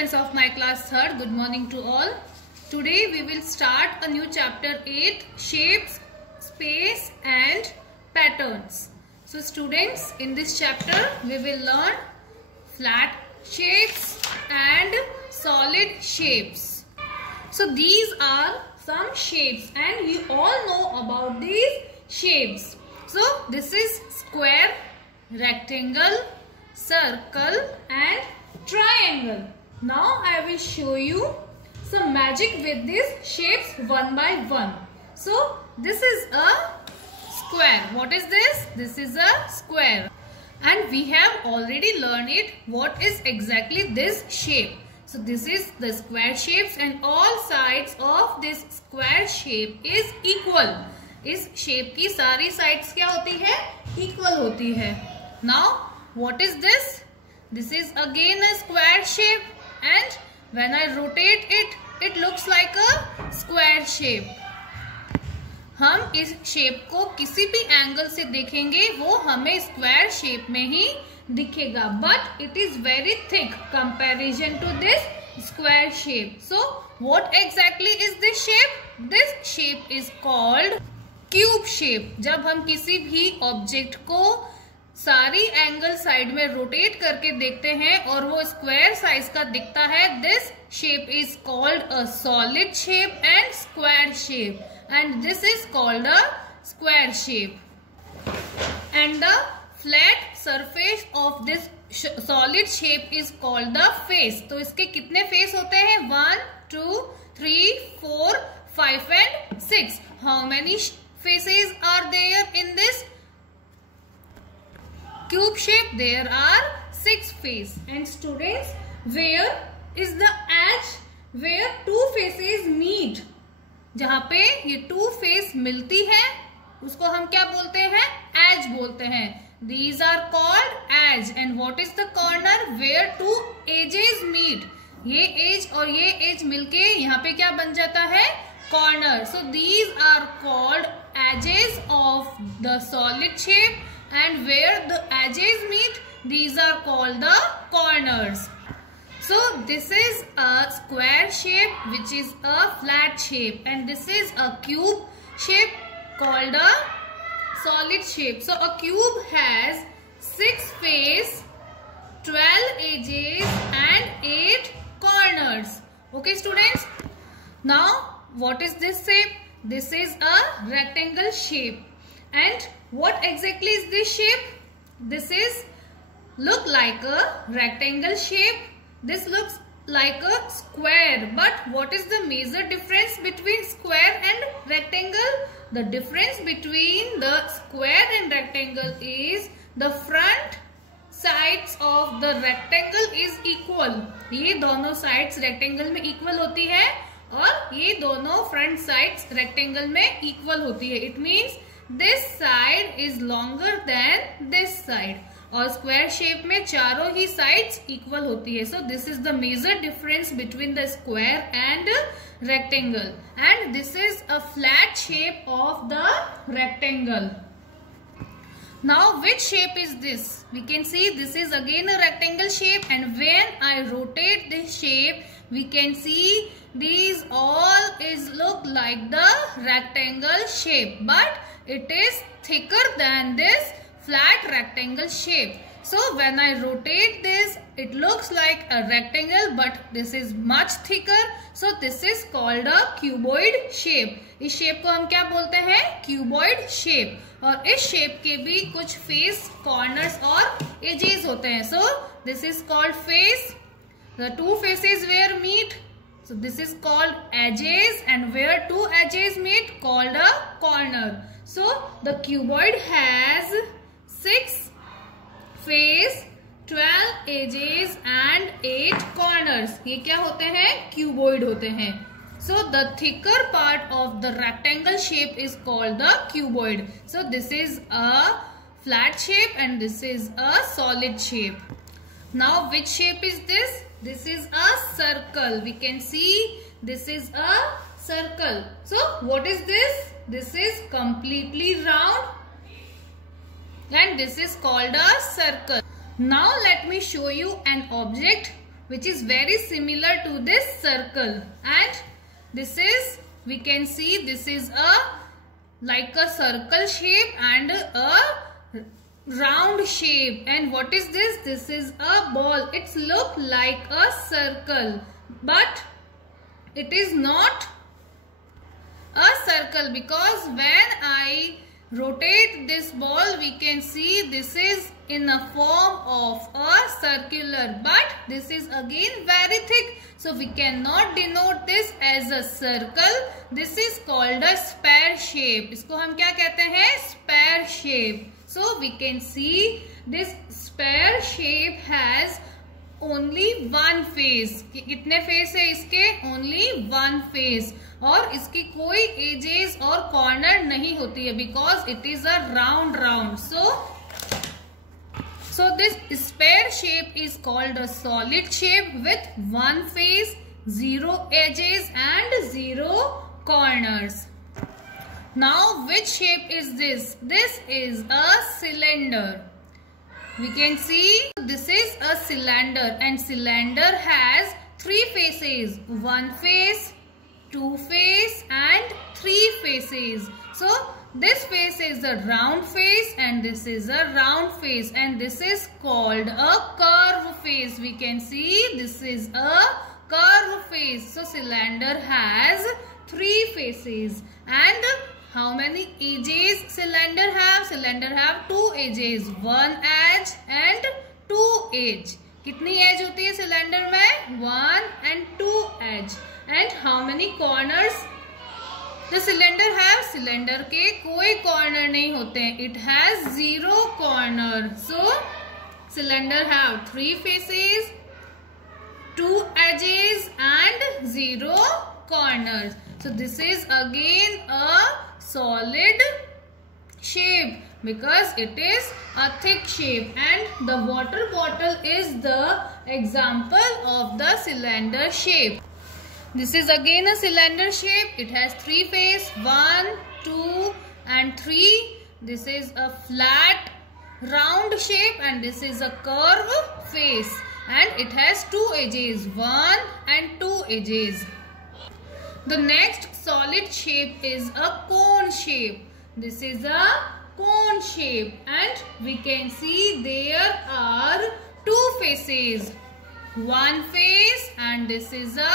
students of my class 3rd, good morning to all. Today we will start a new chapter 8, shapes, space and patterns. So students, in this chapter we will learn flat shapes and solid shapes. So these are some shapes and we all know about these shapes. So this is square, rectangle, circle and triangle. Now I will show you some magic with these shapes one by one. So this is a square. What is this? This is a square. And we have already learned it. What is exactly this shape? So this is the square shapes and all sides of this square shape is equal. इस shape की सारी sides क्या होती है? Equal होती है. Now what is this? This is again a square shape and when I rotate it, it looks like a square shape. हम इस shape को किसी भी angle से देखेंगे वो हमें square shape में ही दिखेगा. But it is very thick comparison to this square shape. So what exactly is this shape? This shape is called cube shape. जब हम किसी भी object को सारी एंगल साइड में रोटेट करके देखते हैं और वो स्क्वायर साइज का दिखता है, this shape is called a solid shape and square shape and this is called a square shape and the flat surface of this solid shape is called the face. तो इसके कितने face होते हैं? 1, 2, 3, 4, 5 and 6. How many faces are there in this cube shape? There are 6 faces. And students, where is the edge where two faces meet? जहाँ पे ये two face मिलती है उसको हम क्या बोलते हैं? Edge बोलते हैं. These are called edge. And what is the corner where two edges meet? ये edge और ये edge मिलके यहाँ पे क्या बन जाता है? Corner. So these are called edges of the solid shape. And where the edges meet, these are called the corners. So this is a square shape which is a flat shape and this is a cube shape called a solid shape. So a cube has 6 faces, 12 edges and 8 corners. Okay students. Now what is this shape? This is a rectangle shape. And what exactly is this shape? This is look like a rectangle shape. This looks like a square. But what is the major difference between square and rectangle? The difference between the square and rectangle is the front sides of the rectangle is equal. ये दोनों sides rectangle में equal होती है और ये दोनों front sides rectangle में equal होती है. It means this side is longer than this side. और square shape में चारों ही sides equal होती है. So this is the major difference between the square and rectangle. And this is a flat shape of the rectangle. Now which shape is this? We can see this is again a rectangle shape and when I rotate this shape, we can see these all is look like the rectangle shape. But it is thicker than this flat rectangle shape. So when I rotate this, it looks like a rectangle but this is much thicker. So this is called a cuboid shape. इस shape को हम क्या बोलते हैं? Cuboid shape. और इस shape के भी कुछ face, corners और edges होते हैं. So this is called face. The two faces where meet. So this is called edges and where two edges meet called a corner. So the cuboid has 6 faces, 12 edges and 8 corners. ये क्या होते हैं? Cuboid होते हैं. So the thicker part of the rectangle shape is called the cuboid. So this is a flat shape and this is a solid shape. Now which shape is this? This is a circle. We can see this is a circle. So what is this? This is completely round and this is called a circle. Now let me show you an object which is very similar to this circle, and this is, we can see this is a like a circle shape and a round shape. And what is this? This is a ball. It's look like a circle, but it is not a circle, because when I rotate this ball, we can see this is in a form of a circular, but this is again very thick, so we cannot denote this as a circle. This is called a spare shape. इसको हम क्या कहते हैं? Spare shape. So we can see this spare shape has only one face. कितने face है इसके? Only one face. और इसकी कोई edges और corner नहीं होती है, because it is a round. So this spare shape is called a solid shape with one face, 0 edges and 0 corners. Now which shape is this? This is a cylinder. We can see this is a cylinder, and cylinder has 3 faces. 1 face, 2 face and 3 faces. So this face is a round face and this is a round face, and this is called a curve face. We can see this is a curve face. So cylinder has 3 faces. And how many edges cylinder have? Cylinder have 2 edges, 1 edge and 2 edge. कितनी edge होती है cylinder में? 1 and 2 edge. And how many corners the cylinder have? Cylinder के कोई corner नहीं होते हैं. It has 0 corner. So cylinder have 3 faces, 2 edges and 0 corners. So this is again a solid shape, because it is a thick shape, and the water bottle is the example of the cylinder shape. This is again a cylinder shape. It has 3 faces, 1, 2 and 3. This is a flat round shape, and this is a curve face, and it has 2 edges, 1 and 2 edges. The next solid shape is a cone shape. This is a cone shape, and we can see there are 2 faces. 1 face, and this is a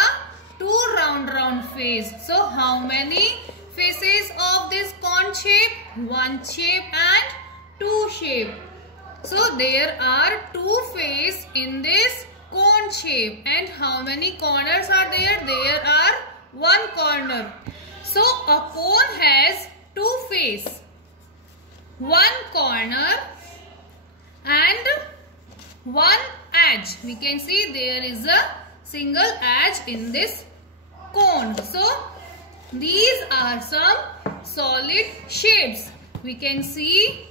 2 round face. So how many faces of this cone shape? 1 shape and 2 shape. So there are 2 faces in this cone shape. And how many corners are there? There are 1 corner. So a cone has 2 faces, 1 corner and 1 edge. We can see there is a single edge in this cone. So these are some solid shapes. We can see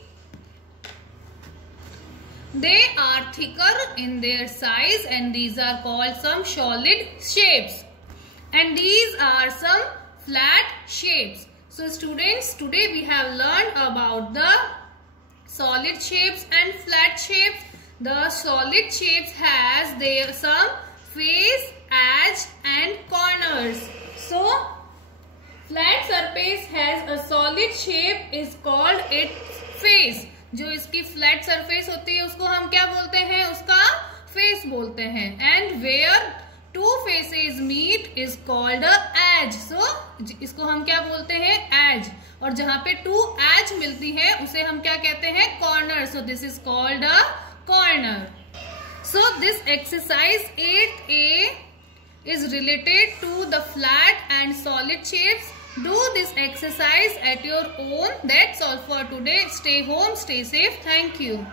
they are thicker in their size, and these are called some solid shapes. And these are some flat shapes. So students, today we have learned about the solid shapes and flat shapes. The solid shapes has there some face, edge and corners. So flat surface has a solid shape is called its face. जो इसकी flat surface होती है उसको हम क्या बोलते हैं? उसका face बोलते हैं. And where 2 faces meet is called a edge. So इसको हम क्या बोलते हैं? Edge. और जहाँ पे 2 edge मिलती है उसे हम क्या कहते हैं? Corner. So this is called a corner. So this exercise 8A is related to the flat and solid shapes. Do this exercise at your own. That's all for today. Stay home, stay safe. Thank you.